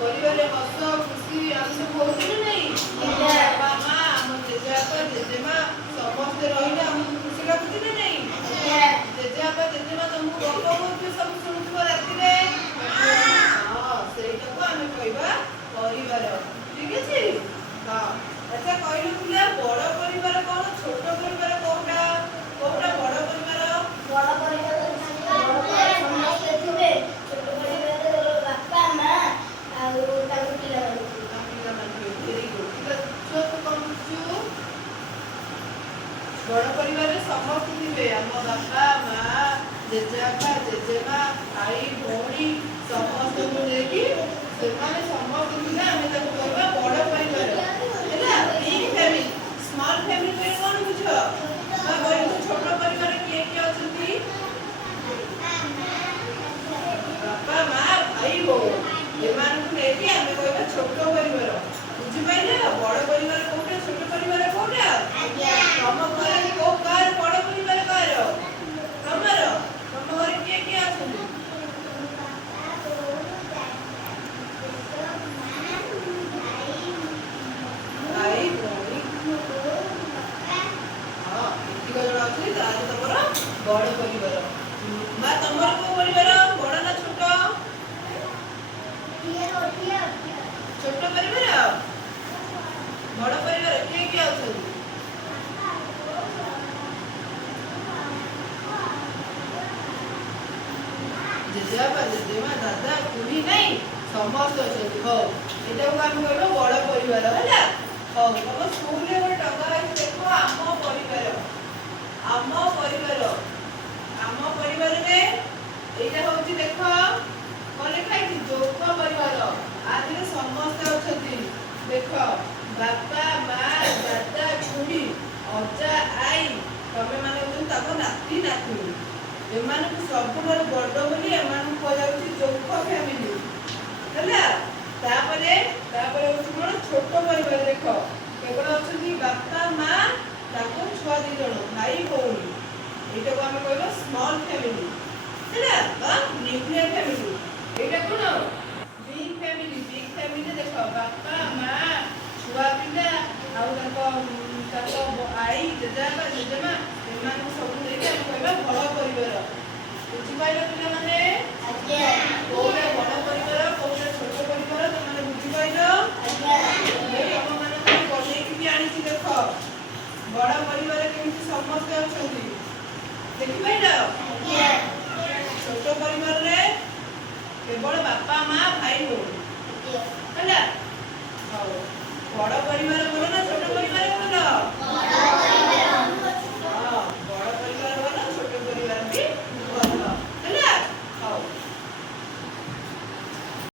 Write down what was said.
परिवार हस खुशी आम सब होती नहीं बाबा माँ आम जेजेबापा जेजेमा समस्ते रही आम खुशी लगुच ना नहीं जेजेबापा जेजेमा तुमको गप बोलते सब शुणुव राति हाँ से आम कह परिवार ठीक अच्छे हाँ अच्छा कहलु पिला बड़ परिवार कौन छोट परिवार कौटा कौटा बड़ परिवार बड़ परिवार समस्त थे आम बापा माँ जेजेबापा जेजेमा भाई भौणी समस्त को लेकिन समस्त थे आम कहवा बड़ परिवार है बिग फैमिली स्मॉल फैमिली पे कौन बुझ छोट परिवार किए किए अच्छी बापा माँ भाई भौणी एम आम कहवा छोट परिवार बुझिपारे बड़ परिवार कौटा छोट परिवार कौटा तुम घर को कार बड़ परिवार कार तमर तुम घर किए किए अच्छे भाई भौणी हाँ एतिक जन अच्छे तुम बड़ परिवार माँ तुम को परिवार बड़ ना छोट छोट परिवार बड़ परिवार किए किए अच्छे जेजेबापा जेजेमा दादा खुड़ी नहीं समस्त अच्छे हो यहाँ को आम कह बड़ परिवार है हो तुम स्कूल में टंगा देख आम परिवार में यहाँ हूँ देख कौन लिखाई जोग परिवार आदि समस्त अच्छा देख बापा माँ दादा खुड़ी अजा आई तमें मैंने नाती नातुणी एम सब बड़ बोली एम कह जोग फैमिली है कौन छोट परिवार देख केवल अच्छा बापा माँ छुआ दी जन भाई भौणी यहाँ को आम कह स्मॉल फैमिली है न्यूक्लियर फैमिली यहाँ कौन बिग फैमिली देख बापा माँ छुआ पिला आई जेजेबापा जेजेमा एम सब कहवा बड़ परिवार बुझिपार पिला कौटा बड़ परिवार कौटा छोट परिवार तुमने बुझिपार तुम मान बनई आनी देख बड़ परिवार केमती समस्ते अच्छा देखिपार छोट परिवार रे केवल बापा माँ भाई भौणी है बड़ परिवार